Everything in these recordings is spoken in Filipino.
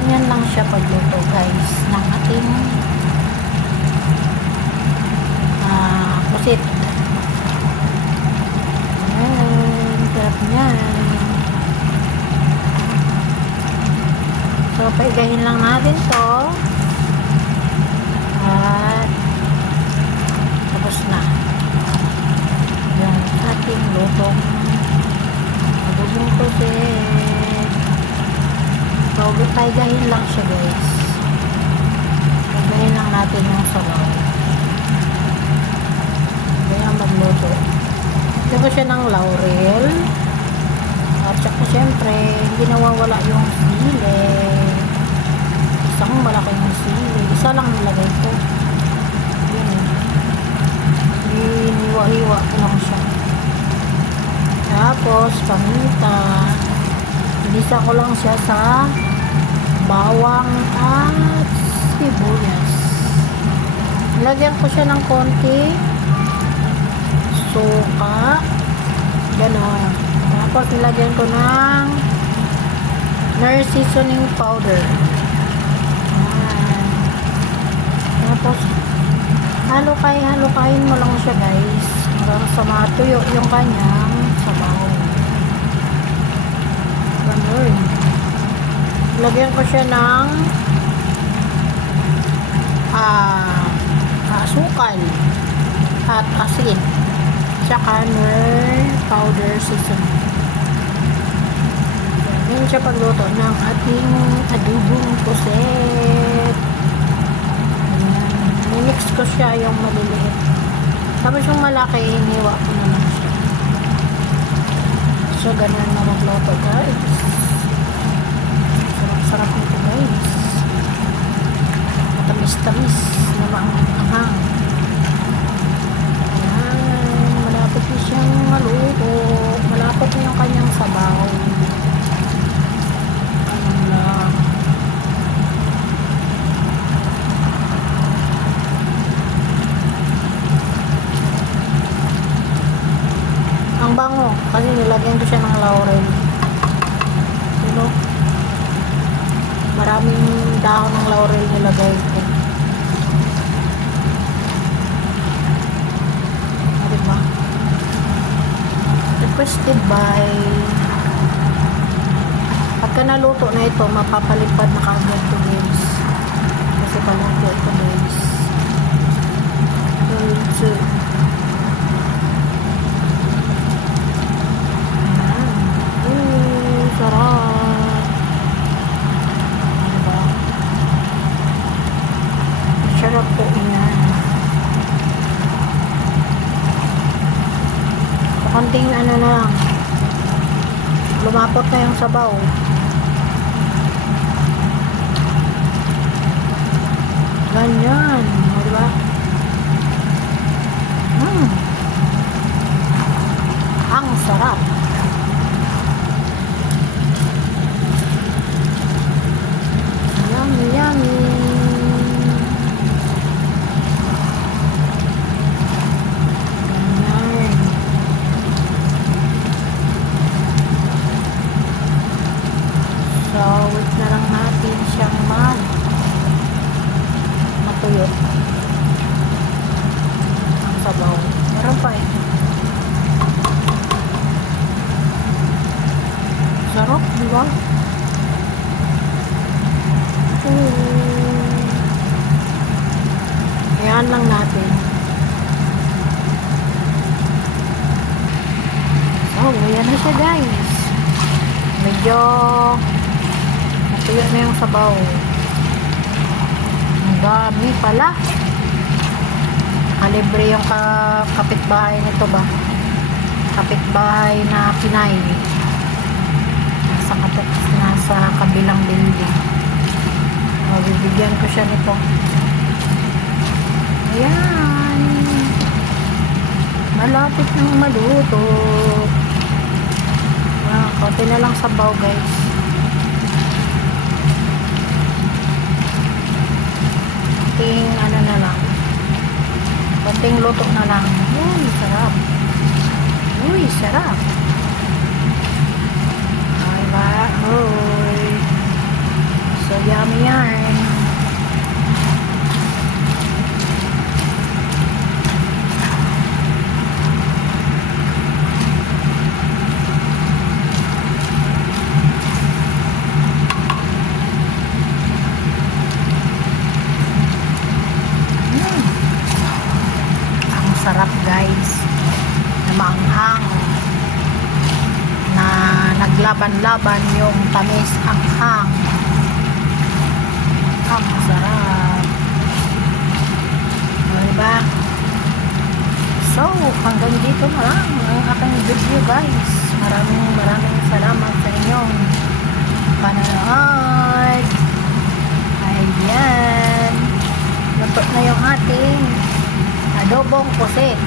ganyan lang siya pagluto guys ng ating pusit. Ayan, sarap niyan. So paigahin lang natin to at tapos na yung ating lutong adobong pusit. So paigahin lang siya guys, paigahin lang natin yung sabaw kaya magluto. Ito siya ng laurel at saka syempre hindi nawawala yung sili, isang malaking sili, isa lang nilagay ko. Yun, hiniwa-hiwa ko lang siya. Tapos paminta, inisa ko lang siya sa bawang at sibuyas. Lagyan ko siya ng konti suka, gano'n. Tapos nilagyan ko ng Knorr seasoning powder. Ayan. Tapos halukayin mo lang siya guys hanggang sa matuyo yung kanyang sabaw. Gano'n. Lagyan ko siya ng asukal at asin tsaka Knorr powder seasoning. Yan siya pagluto ng ating adobong pusit. Ayan. Minix ko siya yung maliliit. Tapos yung malaki, iniwa ko na lang siya. So, ganun na magluto guys. Sarap-sarap nito guys. Matamis-tamis na maanghang. Malapit na siyang maluto. Malapit na yung kanyang sabaw. Ano lang. Ang bango. Kasi nilagyan ko siya ng laurel. Pero maraming dahon ng laurel nilagay ko. Diba? Requested by pagka naluto na ito mapapalipad na kaagad to guys kasi paluto ito guys. So, sarap, diba? Sarap po yan. Konting ano na lang, lumapot na yung sabaw. Ganyan, diba? Ang sarap. Yummy, yummy. So, wait na lang natin siyang matuyo ang sabaw. Meron pa eh. Sarap, di ba? Ayan lang natin. So, ayan na siya guys. Medyo natuyo na yung sabaw. Ang dami pala. Kalibre yung kapitbahay nito ba? Kapitbahay na Pinay. Nasa kabilang building. Bibigyan ko siya nito. Ayan. Malapit nang maluto. Konti na lang sabaw guys. Konting ano na lang. Konting luto na lang. Uy, sarap. Uy, sarap. Ay ba? Uy. So, yummy yarn. Ang sarap guys, na maanghang, na naglaban-laban yung tamis anghang. Ang sarap. O, diba? So, hanggang dito na lang ang aking video guys. Maraming salamat sa inyong panonood. Ayan. Luto na yung ating adobong pusit.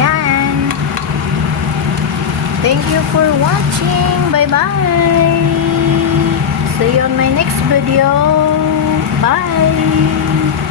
Ayan. Thank you for watching. Bye-bye. See you on my next video. Bye.